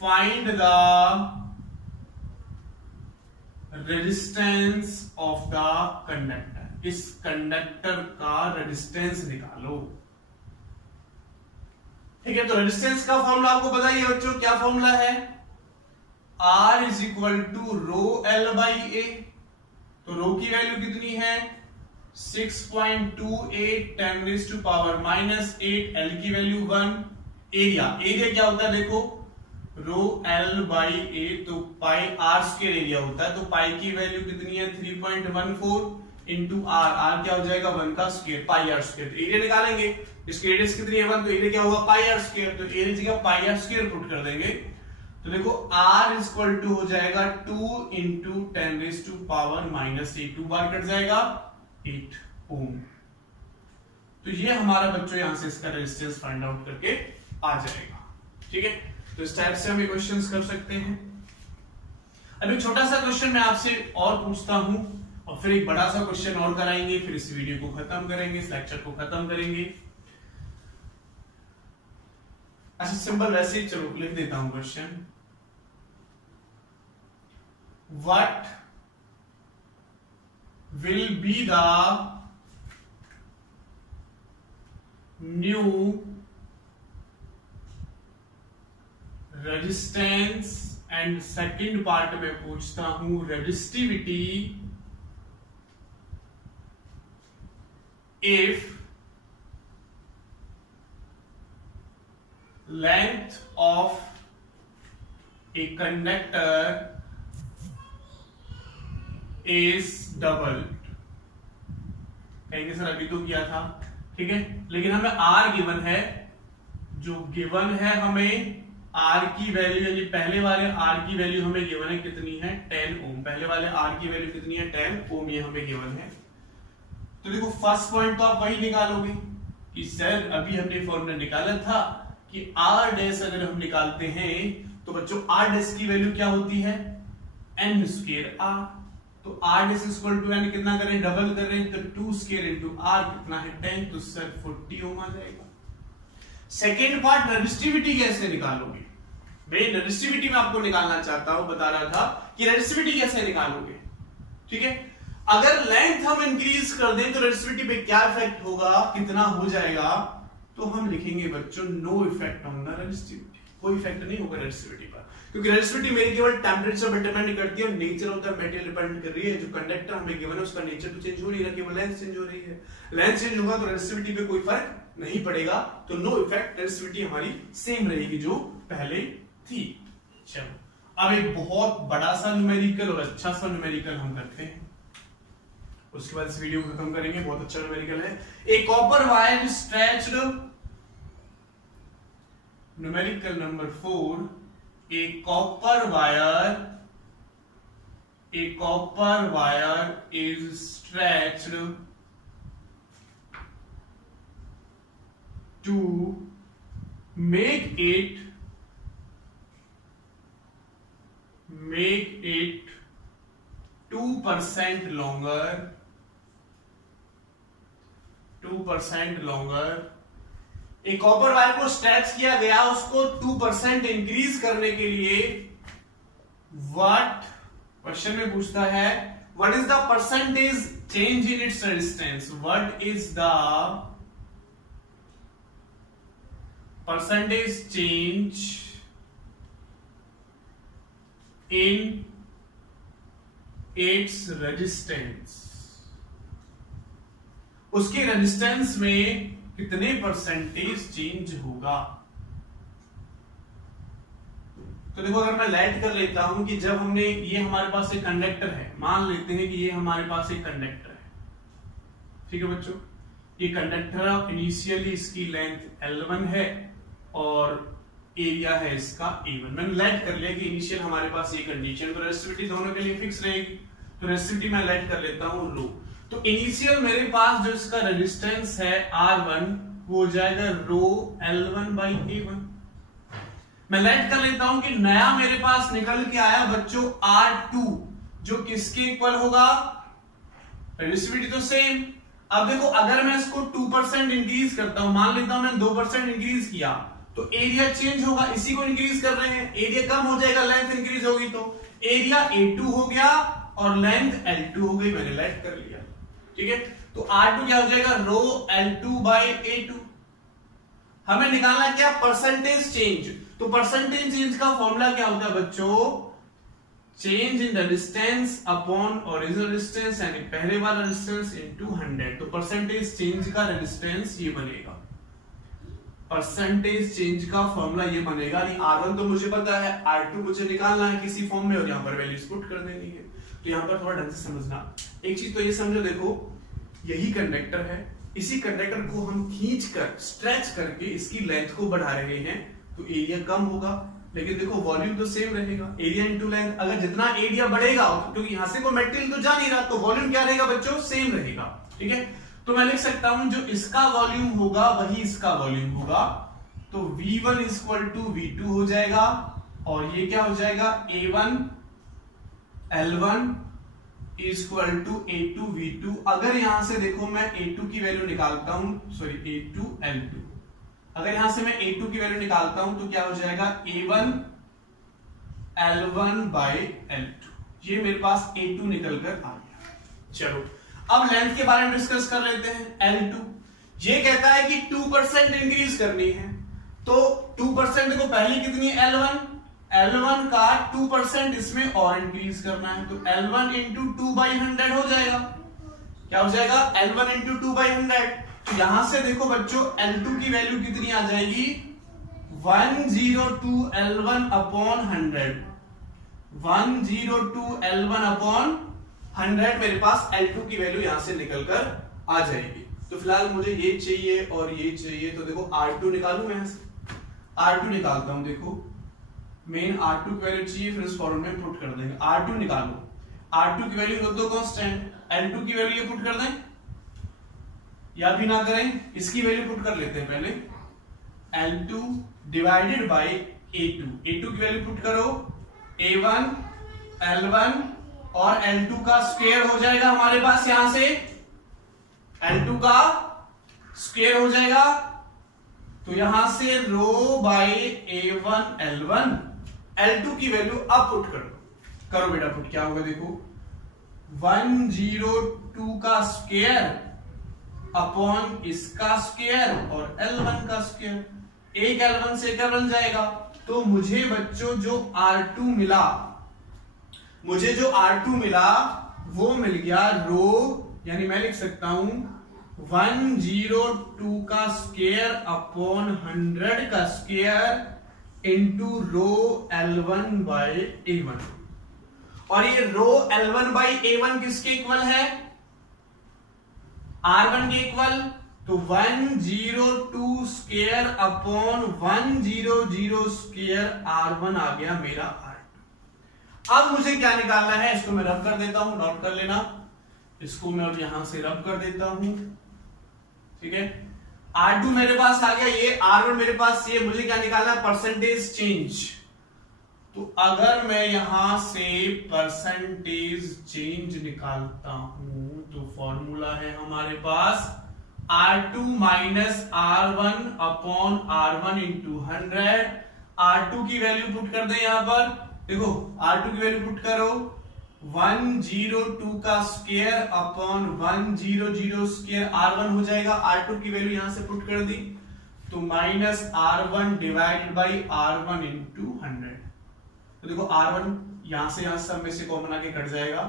find the resistance of the conductor. इस कंडक्टर का रेजिस्टेंस निकालो। ठीक है, तो रेजिस्टेंस का फॉर्मूला आपको बताइए बच्चों, क्या फॉर्मूला है? R is equal to rho L/A। तो रो की वैल्यू कितनी है 6.28 10⁻⁻8, L की वैल्यू 1। एरिया क्या होता है देखो, रो L/A तो पाई r² एरिया होता है, तो पाई की वैल्यू कितनी है 3.14 इंटू r क्या हो जाएगा 1 का स्क्वायर, पाई r²। तो एरिया निकालेंगे, इसकी रेडियस कितनी है 1, तो एरिया क्या होगा पाई r²। तो एरिया जगह पाई r² पुट कर देंगे, तो देखो r इक्वल टू हो जाएगा 2 इंटू 10⁻⁻8, 2 बार कट जाएगा 8 ओम। तो ये हमारा बच्चों यहां से इसका रेजिस्टेंस फाइंड आउट करके आ जाएगा। ठीक है, तो इस टाइप से हम ये क्वेश्चंस कर सकते हैं। अब एक छोटा सा क्वेश्चन मैं आपसे और पूछता हूं और फिर एक बड़ा सा क्वेश्चन और कराएंगे, फिर इस वीडियो को खत्म करेंगे, इस लेक्चर को खत्म करेंगे। अच्छा सिंपल वैसे ही चलो लिख देता हूं question. What will be the new resistance, and second part में पूछता हूं resistivity if length of a conductor is doubled। कहेंगे सर अभी तो किया था, ठीक है, लेकिन हमें R गिवन है, जो गिवन है हमें R की वैल्यू, यानी पहले वाले R की वैल्यू हमें गिवन है कितनी है 10 ओम। पहले वाले R की वैल्यू कितनी है 10 ओम, ये हमें गिवन है। तो देखो फर्स्ट पॉइंट तो आप वही निकालोगे कि सर अभी हमने फॉर्मूला निकाला था कि R डैश अगर हम निकालते हैं तो बच्चों R डैश की वैल्यू क्या होती है n² R। तो R dash equal to n कितना करें, डबल करें, तो 2² इंटू R कितना है 10, तो सर 40 ओम आ जाएगा। सेकेंड पार्ट रेजिस्टिविटी कैसे निकालोगे? मैं रेजिस्टिविटी में आपको निकालना चाहता हूं, बता रहा था कि रेजिस्टिविटी कैसे निकालोगे। ठीक है, अगर लेंथ हम इंक्रीज कर दें तो रेजिस्टिविटी पे क्या इफेक्ट होगा, कितना हो जाएगा, तो हम लिखेंगे बच्चों no effect on the resistivity. कोई इफेक्ट नहीं होगा रेजिस्टिविटी पर, क्योंकि रेजिस्टिविटी मेरी केवल टेंपरेचर पर डिपेंड करती है और nature of the material depend कर रही है। जो कंडक्टर हमें गिवन है उसका नेचर तो चेंज हो नहीं रहा, केवल लेंथ चेंज हो रही है। लेंथ चेंज होगा तो रेजिस्टिविटी पे कोई फर्क नहीं पड़ेगा, तो नो इफेक्ट, रेजिस्टिविटी हमारी सेम रहेगी जो पहले थी। चलो अब एक बहुत बड़ा सा न्यूमेरिकल और अच्छा सा न्यूमेरिकल हम करते हैं। उसके बाद इस वीडियो को खत्म करेंगे, बहुत अच्छा न्यूमेरिकल है। A copper wire stretched, numerical number 4, a copper wire is stretched to make it 2% longer, 2% longer। एक कॉपर वायर को स्ट्रेच किया गया, उसको 2% इंक्रीज करने के लिए व्हाट, क्वेश्चन में पूछता है what is the percentage change in its resistance, what is the percentage change in its resistance, उसके रेजिस्टेंस में कितने परसेंटेज चेंज होगा। तो देखो अगर मैं लाइट कर लेता हूं कि जब हमने, ये हमारे पास एक कंडक्टर है, मान लेते हैं कि ये हमारे पास एक कंडक्टर है, ठीक है बच्चों, ये कंडक्टर इनिशियली इसकी लेंथ L1 है और एरिया है इसका A1। मैंने लाइट कर लिया कि इनिशियल हमारे पास ये कंडीशन, तो रेसिस्टिविटी दोनों के लिए फिक्स रहेगी, तो रेसिस्टिविटी मैं लाइट कर लेता हूं रो। तो इनिशियल मेरे पास जो इसका रेजिस्टेंस है R1 वो हो जाएगा रो L1/A1। मैं लाइट कर लेता हूं कि नया मेरे पास निकल के आया बच्चों R2, जो किसके इक्वल होगा, रेजिस्टिविटी तो सेम। अब देखो अगर मैं इसको 2% इंक्रीज करता हूं, मान लेता हूं मैंने 2% इंक्रीज किया, तो एरिया चेंज होगा, इसी को इंक्रीज कर रहे हैं, एरिया कम हो जाएगा, लेंथ इंक्रीज होगी, तो एरिया A2 हो गया और लेंथ L2 हो गई, मैंने लाइट कर लिया, ठीक है। तो R2 क्या हो जाएगा, रो L2/A2। हमें निकालना क्या, परसेंटेज चेंज। तो परसेंटेज चेंज का फॉर्मूला क्या होता है बच्चों, change in resistance upon original resistance, यानी पहले वाला रेजिस्टेंस इनटू 100। तो परसेंटेज चेंज का रेजिस्टेंस ये बनेगा, परसेंटेज चेंज का फॉर्मूला ये बनेगा। नहीं R1 तो मुझे पता है, R2 मुझे निकालना है किसी फॉर्म में और यहां पर वैल्यूज पुट कर देनी है। तो यहां पर थोड़ा ढंग से समझना, एक चीज तो ये समझो, देखो यही कंडक्टर है, इसी कंडक्टर को हम खींच कर स्ट्रेच करके इसकी लेंथ को बढ़ा रहे हैं, तो एरिया कम होगा, लेकिन देखो वॉल्यूम तो सेम रहेगा, एरिया इनटू लेंथ। अगर जितना एरिया बढ़ेगा, क्योंकि यहां से कोई मटेरियल तो जा नहीं रहा, तो वॉल्यूम क्या रहेगा बच्चों, सेम रहेगा, ठीक है। तो मैं लिख सकता हूं जो इसका वॉल्यूम होगा वही इसका वॉल्यूम होगा, तो V1 = V2 हो जाएगा, और ये क्या हो जाएगा, A1 L1 = A2 V2। अगर यहां से देखो मैं A2 की वैल्यू निकालता हूं, सॉरी A2 L2, अगर यहां से मैं A2 की वैल्यू निकालता हूं तो क्या हो जाएगा, A1 L1/L2। ये मेरे पास A2 निकलकर आ गया। चलो अब लेंथ के बारे में डिस्कस कर लेते हैं। L2 ये कहता है कि 2% इंक्रीज करनी है, तो 2% देखो पहले कितनी है, L1 का 2% इसमें और इंक्रीज करना है, तो L1 × 2/100 हो जाएगा। क्या हो जाएगा, L1 × 2/100। तो यहां से देखो बच्चों L2 की वैल्यू कितनी आ जाएगी, 102 L1/100, 102 L1/100 मेरे पास L2 की वैल्यू यहां से निकलकर आ जाएगी। तो फिलहाल मुझे ये चाहिए और ये चाहिए, तो देखो R2 निकालू, मैं R2 निकालता हूं। देखो मेन R2 की वैल्यू चाहिए, फिर इस फॉर्मूले में पुट कर देंगे। R2 निकालो, R2 की वैल्यू रख दो कांस्टेंट, L2 की वैल्यू ये पुट कर दें, या भी ना करें, इसकी वैल्यू पुट कर लेते हैं पहले, L2 divided by A2। A2 की वैल्यू पुट करो, A1 L1 और L2 का स्क्वायर हो जाएगा हमारे पास, यहां से L2 का स्क्वायर हो जाएगा, तो यहां से रो बाय A1 L1, L2 की वैल्यू अब पुट करो बेटा पुट, क्या होगा देखो, 102 का स्क्वायर अपॉन इसका स्क्वायर और L1 का स्क्वायर, एक L1 से क्या बन जाएगा। तो मुझे बच्चों जो R2 मिला, वो मिल गया रो, यानी मैं लिख सकता हूं 102 का स्क्वायर अपॉन 100 का स्क्वायर इंटू रो L1/A1। और ये रो L1/A1 किसके इक्वल है, R1 के इक्वल तो 102 स्क्वायर अपॉन 100 स्क्वायर R1 आ गया मेरा R2। अब मुझे क्या निकालना है, इसको मैं रब कर देता हूं, नोट कर लेना, इसको मैं अब यहां से रब कर देता हूं, ठीक है। R2 मेरे पास आ गया, ये R1 मेरे पास, ये मुझे क्या निकालना है, परसेंटेज चेंज। तो अगर मैं यहां से परसेंटेज चेंज निकालता हूं तो फॉर्मूला है हमारे पास R2 minus R1 upon R1 into 100। R2 की वैल्यू पुट कर दे यहां पर, देखो R2 की वैल्यू पुट करो 102 का स्क्वायर अपॉन 100 स्क्वायर R1 हो जाएगा। R2 की वैल्यू यहां से पुट कर दी तो minus R1 divided by R1 into 100। तो देखो R1 यहां से यहां सब में से कॉमन आके कट जाएगा,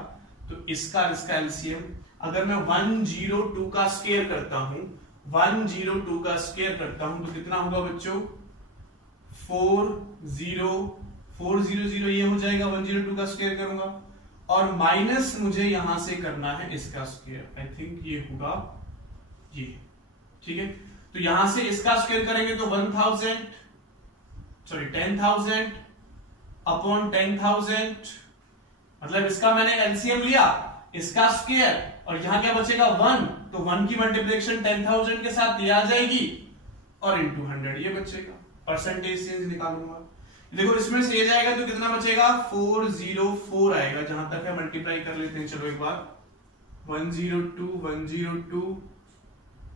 तो इसका एलसीएम अगर मैं 102 का स्क्वायर करता हूं, 102 का स्क्वायर करता हूं तो कितना होगा बच्चों, 400 ये हो जाएगा, 102 का स्क्वायर करूंगा और माइनस मुझे यहां से करना है इसका स्क्वायर, आई थिंक ये होगा ये, ठीक है। तो यहां से इसका स्क्वायर करेंगे तो 10,000 अपॉन 10,000, मतलब इसका मैंने एलसीएम लिया, इसका स्क्वायर, और यहां क्या बचेगा 1, तो 1 की मल्टीप्लिकेशन 10,000 के साथ ये आ जाएगी और इंटू 100 ये बचेगा। परसेंटेज चेंज निकालूंगा, देखो इसमें से ये जाएगा तो कितना बचेगा, 404 आएगा, जहां तक है मल्टीप्लाई कर लेते हैं, चलो एक बार 102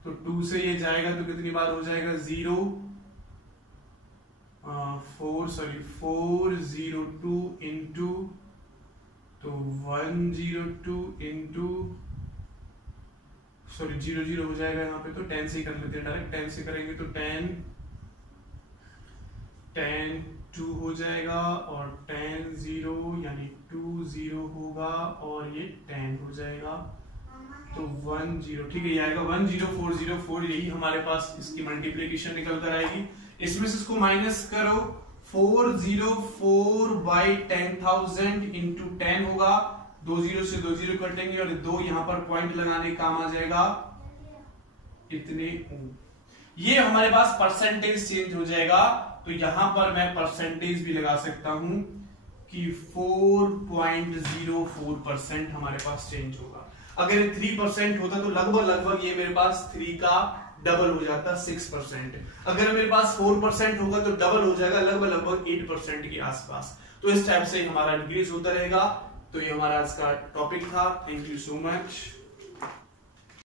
तो 2 से ये जाएगा तो कितनी बार हो जाएगा 402 इंटू, तो 102 इंटू 0 हो जाएगा यहाँ पे, तो 10 से कर लेते हैं डायरेक्ट, 10 से करेंगे तो 10 2 हो जाएगा और 10 0 यानी 2 0 होगा और ये 10 हो जाएगा, तो 1 0, ठीक है, ये आएगा 10404, यही हमारे पास इसकी मल्टीप्लिकेशन निकल कर आएगी। इसमें से इसको माइनस करो, 404 बाई 10,000 इंटू 10 होगा, 2 0 से 2 0 कटेंगे और 2 यहां पर पॉइंट लगाने काम आ जाएगा, इतने ये हमारे पास परसेंटेज चेंज हो जाएगा। तो यहां पर मैं परसेंटेज भी लगा सकता हूं कि 4.04% हमारे पास चेंज होगा। अगर 3% होता तो लगभग ये मेरे पास 3 का डबल हो जाता, 6%। अगर मेरे पास 4% होगा तो डबल हो जाएगा, लगभग 8% के आसपास। तो इस टाइप से हमारा इंक्रीज होता रहेगा। तो ये हमारा आज का टॉपिक था। Thank you so much.